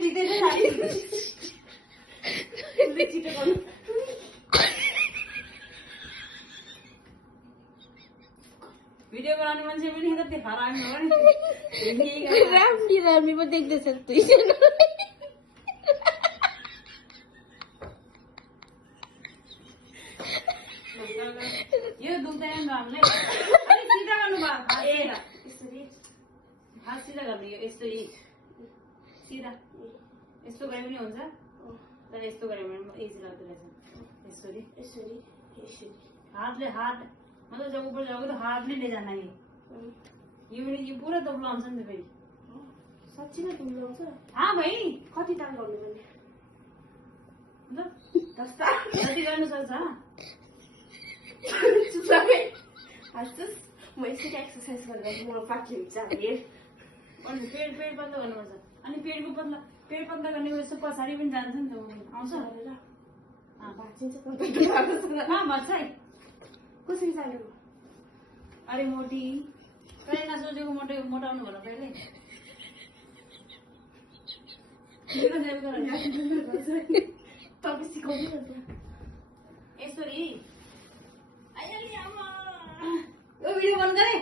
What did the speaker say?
ठिकै छ छिटो गर्नु भिडियो बनाउने मान्छे पनि त त्यो हरामी हो नि रामी पो देख्दैछ तुई यो दुख्दैन हामीले अलिक सिधा गर्नु भयो यसरी हात सिधा गर्नु यो यस्तै सिधा यस्तो गरे पनि हुन्छ तर यस्तो गरे भने इजी लाग्दो रहेछ यसरी यसरी यसरी हात मतलब जब ऊपर जाओगे तो हाथ नहीं ले जाना ये पूरा दबलो आउँछ नि त फेरि साँच्चै नै दुब्लो आउँछ हाँ भाइ कति ताल गर्नुपर्ने मतलब 10 ताल जति गर्नु सक्छ हाँस्छस् म यसरी एक्सर्साइज गरेर म पाकी हुन्छ अरे अनि पेट पतला गर्नुपर्छ अनि पेट पतला गर्ने यस्तो पछाडि पनि जान्छ नि त आउँछ गरेर भाँचिन्छ हाँ भाँच्छ है कसरी जाने अरे मोटी कहिले नसोचेको मोटाउनु होला पहिले तपाईँ सिकाउनु यसरी भिडियो बन्द गरे